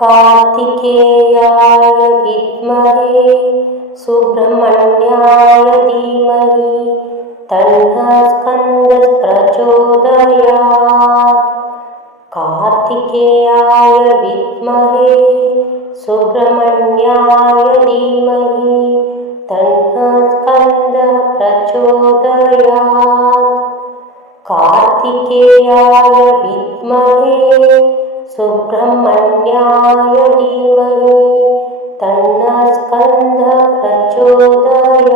कार्तिकेयाय विद्महे सुब्रह्मण्याय धीमहि तन्नः स्कन्दः प्रचोदयात् कार्तिकेयाय विद्महे सुब्रह्मण्याय धीमहि तन्नः स्कन्दः प्रचोदयात् कार्तिकेयाय विद्महे सुब्रह्मण्याय धीमहि तन्नः स्कन्दः प्रचोदयात्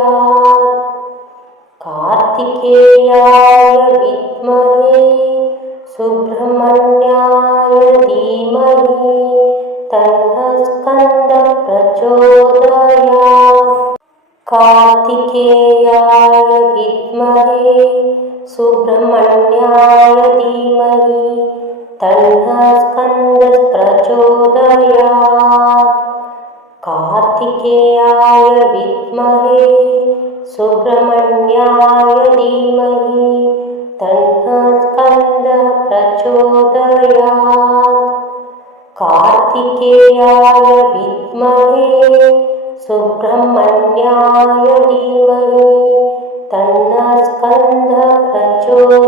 कार्तिकेयाय विद्महे सुब्रह्मण्याय धीमहि तन्नः स्कन्दः प्रचोदयात् कार्तिकेयाय विद्महे सुब्रह्मण्याय धीमहि तन्नः स्कन्दः प्रचोदयात् कार्तिकेयाय विद्महे सुब्रह्मण्याय धीमहि तन्नः प्रचोदयात् कार्तिकेयाय विद्महे सुब्रह्मण्याय धीमहि तन्नः स्कन्दः प्रचोदयात्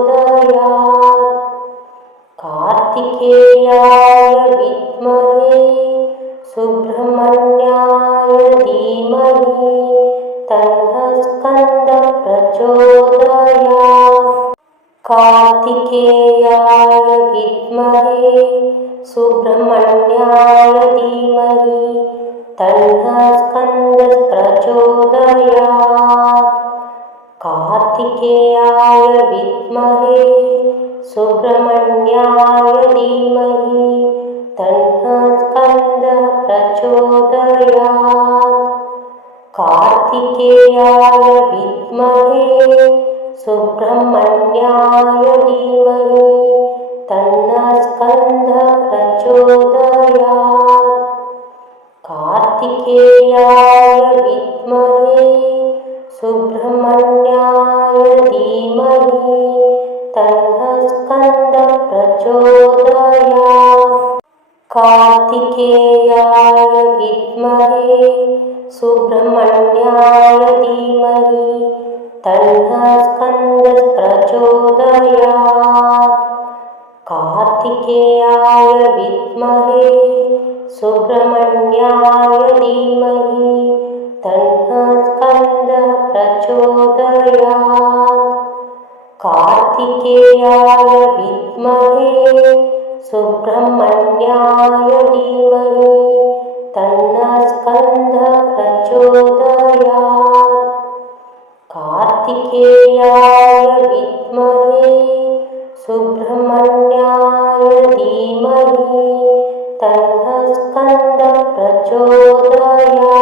विद्महे सुब्रह्मण्याय धीमहि तन्नः स्कन्दः प्रचोदयात् कार्तिकेयाय विद्महे सुब्रह्मण्याय धीमहि तन्नः स्कन्दः प्रचोदयात् कार्तिकेयाय विद्महे सुब्रह्मण्याय धीमहि तन्नः स्कन्दः प्रचोदयात् कार्तिकेयाय विद्महे सुब्रह्मण्याय धीमहि तन्नः स्कन्दः प्रचोदयात् कार्तिकेयाय विद्महे सुब्रह्मण्याय धीमहि तन्नः स्कन्दः प्रचोदयात् कार्तिकेयाय विद्महे सुब्रह्मण्याय धीमहि तन्नः स्कन्दः प्रचोदयात्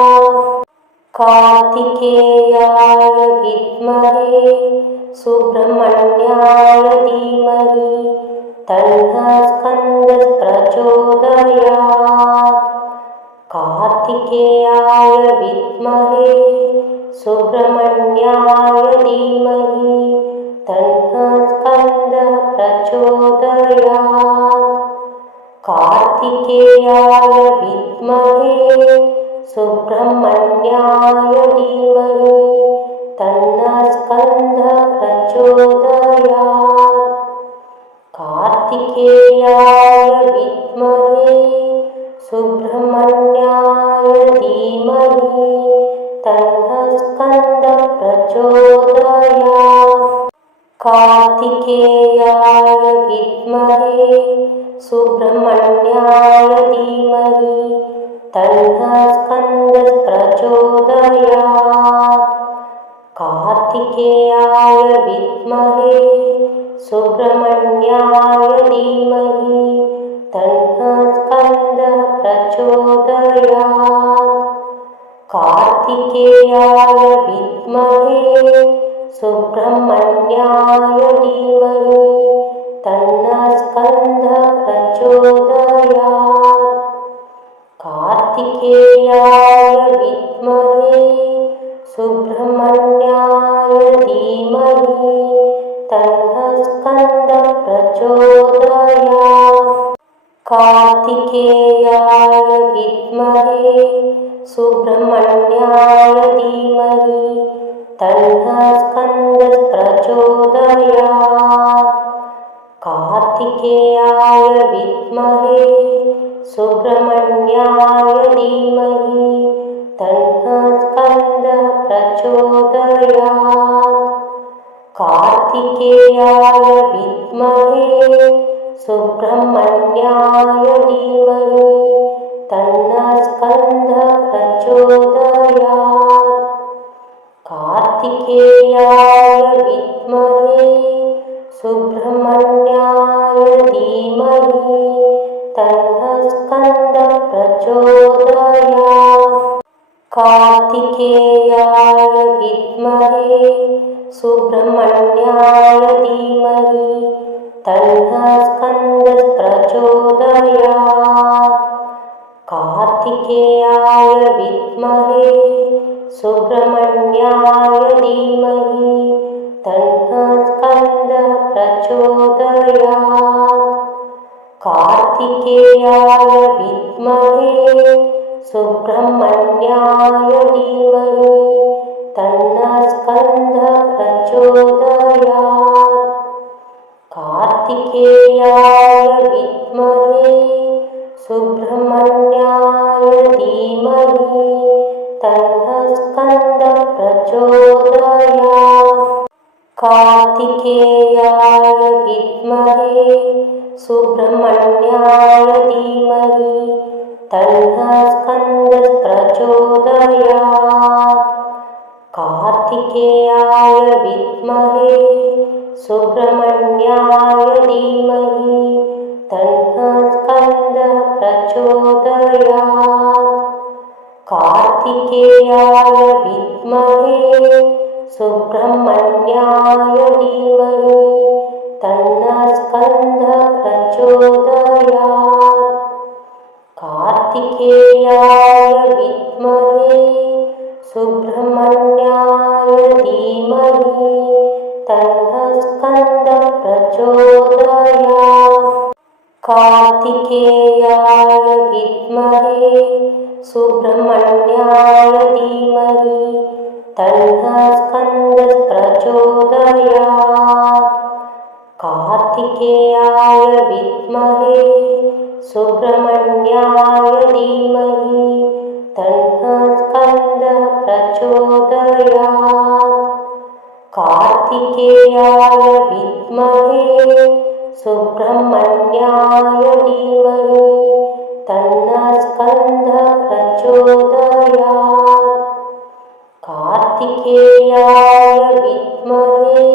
कार्तिकेयाय विद्महे सुब्रह्मण्याय धीमहि तन्नः स्कन्दः प्रचोदयात् कार्तिकेयाय विद्महे सुब्रह्मण्याय धीमहि तन्नः स्कन्दः प्रचोदयात् कार्तिकेयाय विद्महे सुब्रह्मण्याय धीमहि तन्नः स्कन्दः प्रचोदयात् कार्तिकेयाय विद्महे सुब्रह्मण्याय धीमहि तन्नः स्कन्दः प्रचोदयात् कार्तिकेयाय विद्महे सुब्रह्मण्याय धीमहि तन्नः स्कन्दः प्रचोदयात् कार्तिकेयाय विद्महे सुब्रह्मण्याय धीमहि तन्नः स्कन्दः प्रचोदयात् कार्तिकेयाय विद्महे सुब्रह्मण्याय धीमहि तन्नः स्कन्दः प्रचोदयात् कार्तिकेयाय विद्महे सुब्रह्मण्याय धीमहि तन्नः कार्तिकेयाय विद्महे सुब्रह्मण्याय धीमहि तन्नः स्कन्दः प्रचोदयात् कार्तिकेयाय विद्महे सुब्रह्मण्याय धीमहि तन्नः स्कन्दः प्रचोदयात् कार्तिकेयाय विद्महे सुब्रह्मण्याय धीमहि तन्नः स्कन्दः प्रचोदयात् कार्तिकेयाय विद्महे सुब्रह्मण्याय धीमहि तन्नः स्कन्दः प्रचोदयात् कार्तिकेयाय विद्महे सुब्रह्मण्याय धीमहि तन्नः स्कन्दः प्रचोदयात् कार्तिकेयाय विद्महे सुब्रह्मण्याय धीमहि तन्नः स्कन्दः प्रचोदयात् कार्तिकेयाय विद्महे सुब्रह्मण्याय धीमहि स्कन्दः प्रचोदयात् कार्तिकेयाय विद्महे सुब्रह्मण्याय धीमहि तन्नः स्कन्दः प्रचोदयात् कार्तिकेयाय विद्महे सुब्रह्मण्याय धीमहि तन्नः स्कन्दः प्रचोदयात् कार्तिकेयाय विद्महे सुब्रह्मण्याय धीमहि तन्नः स्कन्दः प्रचोदयात् कार्तिकेयाय विद्महे सुब्रह्मण्याय धीमहि तन्नः स्कन्दः प्रचोदयात् कार्तिकेयाय विद्महे सुब्रह्मण्याय धीमहि तन्नः स्कन्दः प्रचोदयात् कार्तिकेयाय विद्महे सुब्रह्मण्याय धीमहि तन्नः स्कन्दः प्रचोदयात् कार्तिकेयाय विद्महे सुब्रह्मण्याय धीमहि तन्नः स्कन्दः प्रचोदयात् कार्तिकेयाय विद्महे सुब्रह्मण्याय धीमहि तन्नः स्कन्दः प्रचोदयात् कार्तिकेयाय विद्महे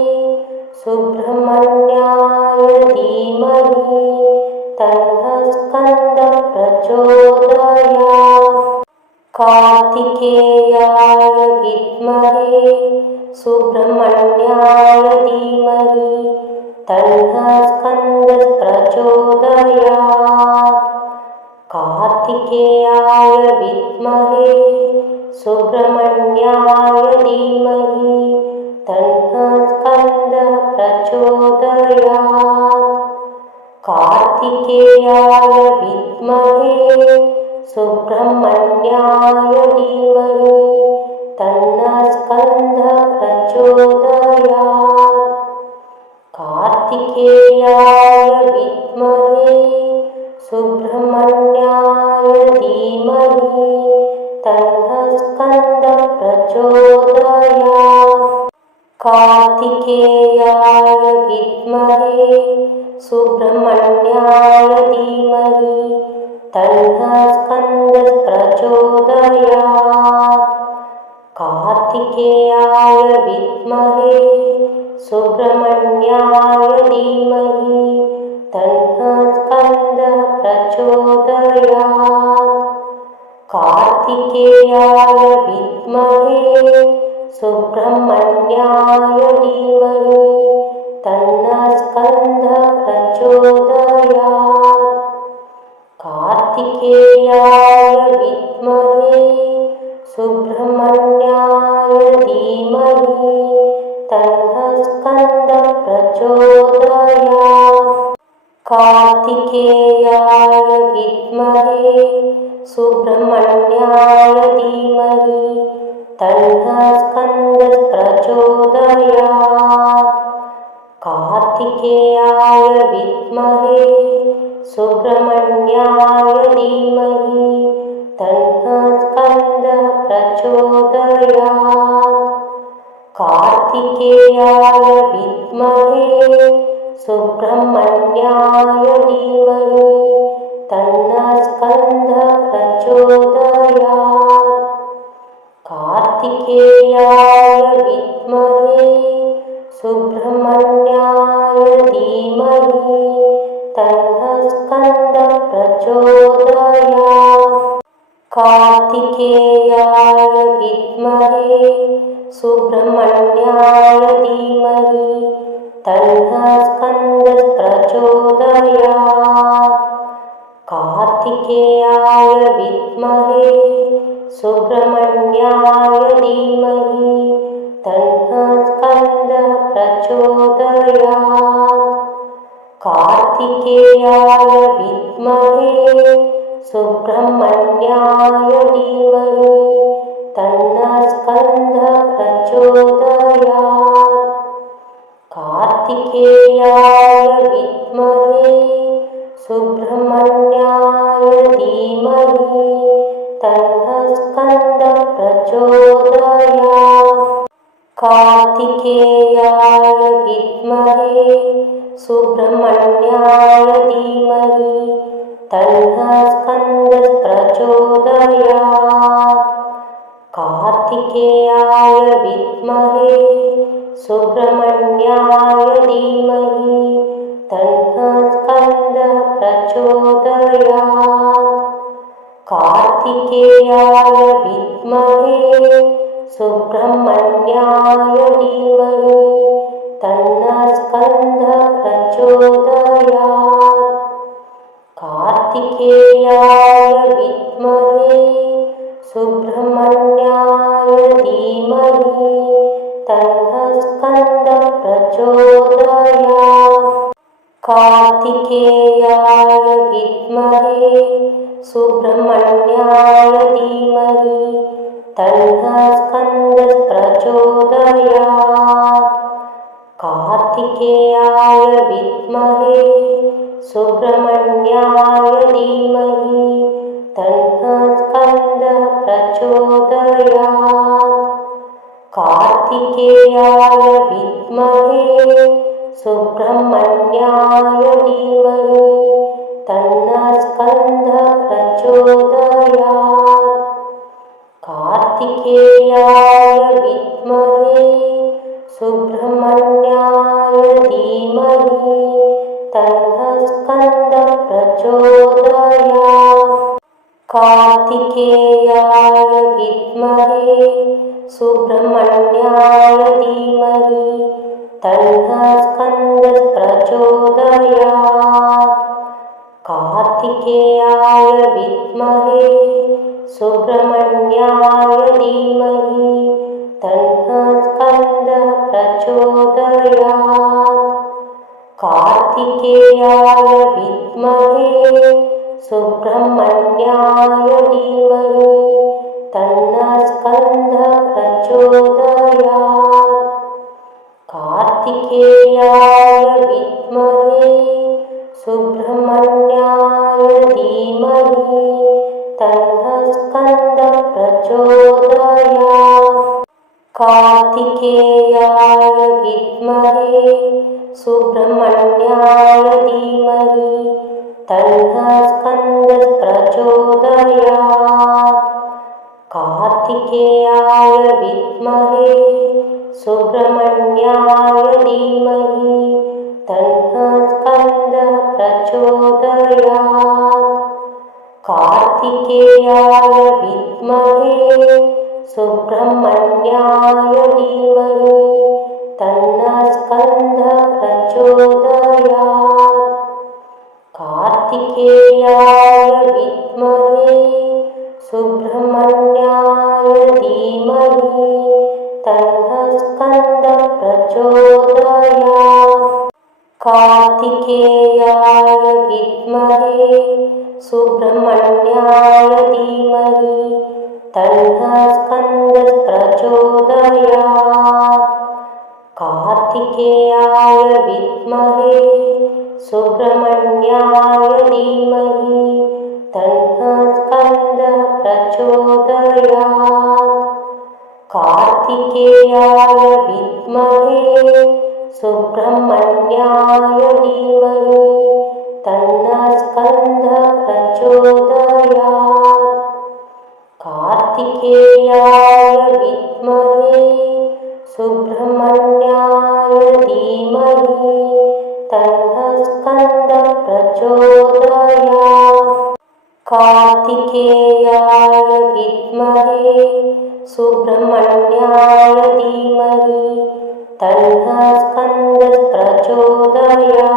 सुब्रह्मण्याय धीमहि तन्नः स्कन्दः प्रचोदयात् कार्तिकेयाय विद्महे सुब्रह्मण्याय धीमहि तन्नः स्कन्दः प्रचोदयात् कार्तिकेयाय विद्महे सुब्रह्मण्याय धीमहि तन्नः स्कन्दः प्रचोदयात् कार्तिकेयाय विद्महे सुब्रह्मण्याय धीमहि तन्नः स्कन्दः प्रचोदयात् कार्तिकेयाय विद्महे सुब्रह्मण्याय धीमहि तन्नः स्कन्दः प्रचोदयात् कार्तिकेयाय विद्महे सुब्रह्मण्याय धीमहि तन्नः स्कन्दः प्रचोदयात् कार्तिकेयाय विद्महे सुब्रह्मण्याय धीमहि तन्नः स्कन्दः प्रचोदयात् कार्तिकेयाय विद्महे सुब्रह्मण्याय धीमहि तन्नः स्कन्दः प्रचोदयात् कार्तिकेयाय विद्महे सुब्रह्मण्याय कार्तिकेयाय विद्महे सुब्रह्मण्याय धीमहि तन्नः स्कन्दः प्रचोदयात् कार्तिकेयाय विद्महे सुब्रह्मण्याय धीमहि तन्नः स्कन्दः प्रचोदयात् कार्तिकेयाय विद्महे सुब्रह्मण्याय धीमहि तन्नः स्कन्दः प्रचोदयात् कार्तिकेयाय विद्महे सुब्रह्मण्याय धीमहि तन्नः स्कन्दः प्रचोदयात् कार्तिकेयाय विद्महे सुब्रह्मण्याय धीमहि तन्नः स्कन्दः प्रचोदयात् कार्तिकेयाय विद्महे सुब्रह्मण्याय धीमहि तन्नः स्कन्दः प्रचोदयात् कार्तिकेयाय विद्महे सुब्रह्मण्याय धीमहि प्रचोदयात् कार्तिकेयाय विद्महे सुब्रह्मण्याय धीमहि तन्नः स्कन्दः प्रचोदयात् कार्तिकेयाय विद्महे सुब्रह्मण्याय धीमहि तन्नः स्कन्दः प्रचोदयात् कार्तिकेयाय विद्महे सुब्रह्मण्याय धीमहि तन्नः स्कन्दः प्रचोदयात्। कार्तिकेयाय विद्महे सुब्रह्मण्याय धीमहि तन्नः स्कन्दः प्रचोदयात्। कार्तिकेयाय विद्महे सुब्रह्मण्याय धीमहि तन्नः स्कन्दः प्रचोदयात् कार्तिकेयाय विद्महे सुब्रह्मण्याय धीमहि तन्नः स्कन्दः प्रचोदयात् कार्तिकेयाय विद्महे सुब्रह्मण्याय धीमहि स्कन्दः प्रचोदयात्। कार्तिकेयाय विद्महे सुब्रह्मण्याय धीमहि तन्नः स्कन्दः प्रचोदयात् कार्तिकेयाय विद्महे सुब्रह्मण्याय धीमहि तन्नः स्कन्दः प्रचोदयात् कार्तिकेयाय विद्महे सुब्रह्मण्याय धीमहि तन्नः स्कन्दः प्रचोदयात् कार्तिकेयाय विद्महे सुब्रह्मण्याय धीमहि तन्नः स्कन्दः प्रचोदयात् कार्तिकेयाय विद्महे सुब्रह्मण्याय धीमहि तन्नः स्कन्दः प्रचोदयात् कार्तिकेयाय विद्महे सुब्रह्मण्याय धीमहि तन्नः स्कन्दः प्रचोदयात् कार्तिकेयाय विद्महे सुब्रह्मण्याय धीमहि तन्नः स्कन्दः प्रचोदयात् कार्तिकेयाय विद्महे सुब्रह्मण्याय धीमहि तन्नः स्कन्दः प्रचोदयात् कार्तिकेयाय विद्महे सुब्रह्मण्याय धीमहि तन्नः स्कन्दः प्रचोदयात् कार्तिकेयाय विद्महे सुब्रह्मण्याय कार्तिकेयाय विद्महे सुब्रह्मण्याय धीमहि तन्नः स्कन्दः प्रचोदयात् कार्तिकेयाय विद्महे सुब्रह्मण्याय धीमहि तन्नः स्कन्दः प्रचोदयात् कार्तिकेयाय विद्महे सुब्रह्मण्याय धीमहि तन्नः स्कन्दः प्रचोदयात् कार्तिकेयाय विद्महे सुब्रह्मण्याय धीमहि तन्नः स्कन्दः प्रचोदयात् कार्तिकेयाय विद्महे सुब्रह्मण्याय धीमहि तन्नः स्कन्दः प्रचोदयात्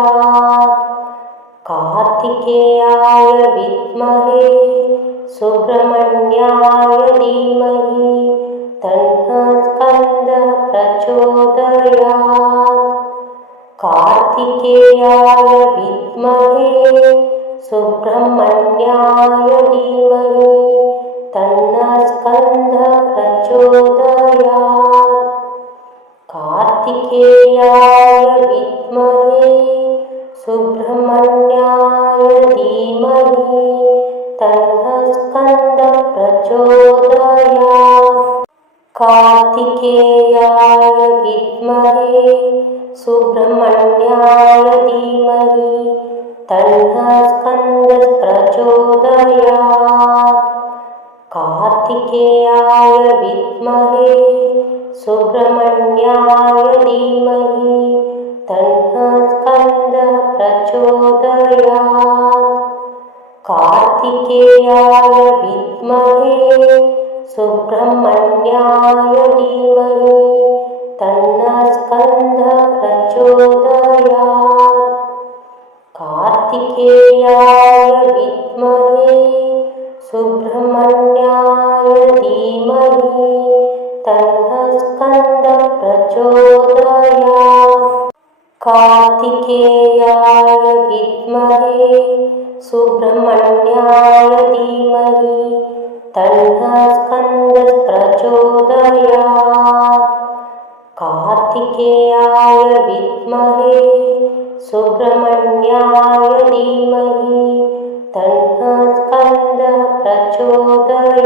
कार्तिकेयाय विद्महे सुब्रह्मण्याय धीमहि तन्नः स्कन्दः प्रचोदयात् कार्तिकेयाय विद्महे सुब्रह्मण्याय धीमहि तन्नः स्कन्दः प्रचोदयात् कार्तिकेयाय विद्महे सुब्रह्मण्याय धीमहि तन्नः स्कन्दः प्रचोदयात् कार्तिकेयाय विद्महे सुब्रह्मण्याय धीमहि तन्नः स्कन्दः प्रचोदयात् कार्तिकेयाय विद्महे सुब्रह्मण्याय धीमहि तन्नः स्कन्दः प्रचोदयात् कार्तिकेयाय विद्महे सुब्रह्मण्याय धीमहि तन्नः स्कन्दः प्रचोदयात् कार्तिकेयाय विद्महे सुब्रह्मण्याय धीमहि तन्नः प्रचोदयात् कार्तिकेयाय विद्महे सुब्रह्मण्याय धीमहि तन्नः स्कन्दः प्रचोदयात् कार्तिकेयाय विद्महे सुब्रह्मण्याय धीमहि तन्नः स्कन्दः प्रचोदयात्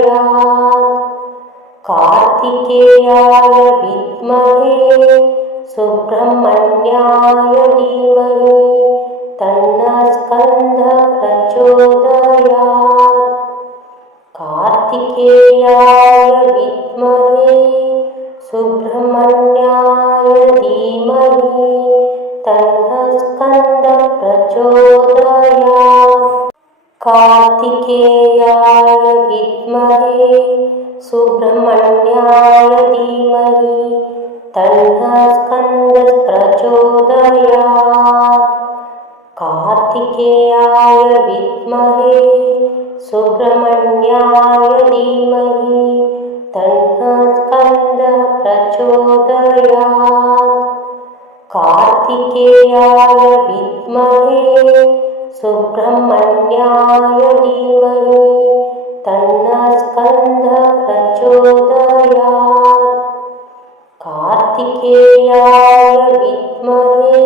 कार्तिकेयाय विद्महे सुब्रह्मण्याय धीमहि तन्नः स्कन्दः प्रचोदयात् कार्तिकेयाय विद्महे सुब्रह्मण्याय धीमहि तन्नः स्कन्दः प्रचोदयात् कार्तिकेयाय सुब्रह्मण्याय धीमहि तन्नः स्कन्दः प्रचोदयात् कार्तिकेयाय विद्महे सुब्रह्मण्याय धीमहि तन्नः स्कन्दः प्रचोदयात् कार्तिकेयाय विद्महे सुब्रह्मण्याय धीमहि तन्नः स्कन्दः प्रचोदयात् कार्तिकेयाय विद्महे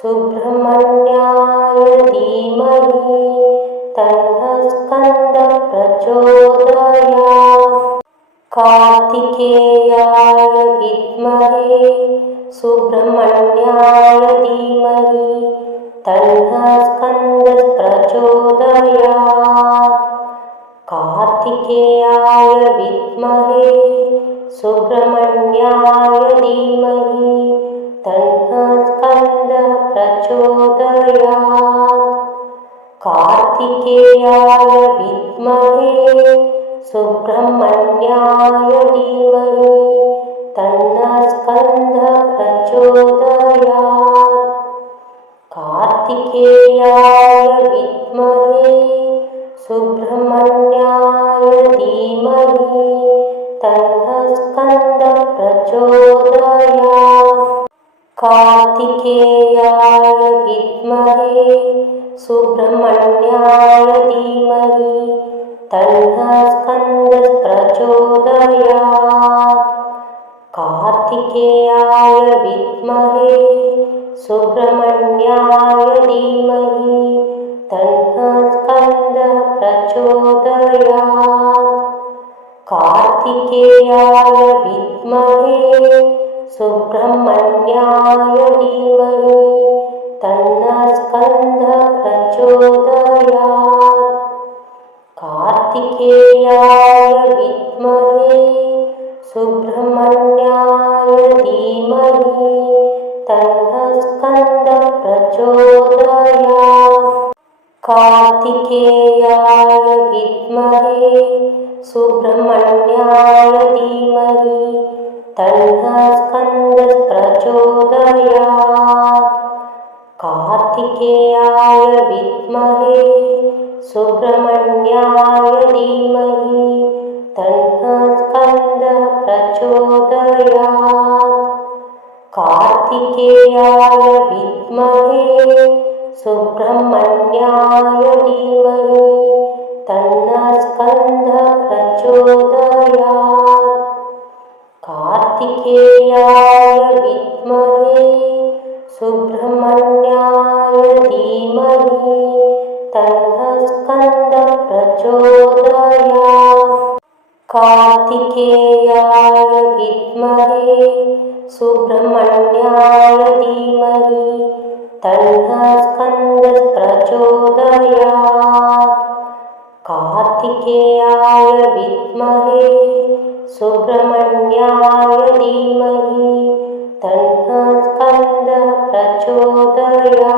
सुब्रह्मण्याय धीमहि तन्नः स्कन्दः प्रचोदयात् कार्तिकेयाय विद्महे सुब्रह्मण्याय धीमहि तन्नः स्कन्दः प्रचोदयात् कार्तिकेयाय विद्महे सुब्रह्मण्याय धीमहि तन्नः स्कन्दः प्रचोदयात् कार्तिकेयाय विद्महे सुब्रह्मण्याय धीमहि तन्नः स्कन्दः प्रचोदयात् कार्तिकेयाय कार्तिकेयाय विद्महे सुब्रह्मण्याय धीमहि तन्नः स्कन्दः प्रचोदयात् कार्तिकेयाय विद्महे सुब्रह्मण्याय धीमहि तन्नः स्कन्दः प्रचोदयात् कार्तिकेयाय विद्महे सुब्रह्मण्याय धीमहि तन्नः स्कन्दः प्रचोदयात् कार्तिकेयाय विद्महे सुब्रह्मण्याय धीमहि तन्नः स्कन्दः प्रचोदयात् कार्तिकेयाय विद्महे सुब्रह्मण्याय धीमहि तन्नः स्कन्दः प्रचोदयात् कार्तिकेयाय विद्महे सुब्रह्मण्याय धीमहि तन्नः स्कन्दः प्रचोदयात् कार्तिकेयाय विद्महे सुब्रह्मण्याय धीमहि तन्नः स्कन्दः प्रचोदयात् कार्तिकेयाय विद्महे सुब्रह्मण्याय धीमहि तन्नः स्कन्दः प्रचोदयात् कार्तिकेयाय विद्महे सुब्रह्मण्याय धीमहि तन्नः स्कन्दः प्रचोदयात् कार्तिकेयाय विद्महे सुब्रह्मण्याय धीमहि तन्नः स्कन्दः प्रचोदयात्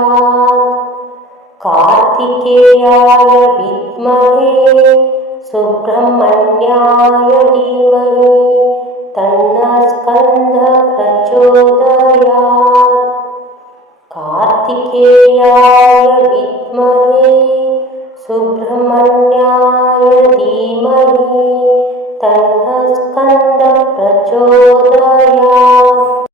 कार्तिकेयाय विद्महे सुब्रह्मण्याय धीमहि तन्नः स्कन्दः प्रचोदयात् कार्तिकेयाय विद्महे सुब्रह्मण्याय धीमहि स्कन्द प्रचोदया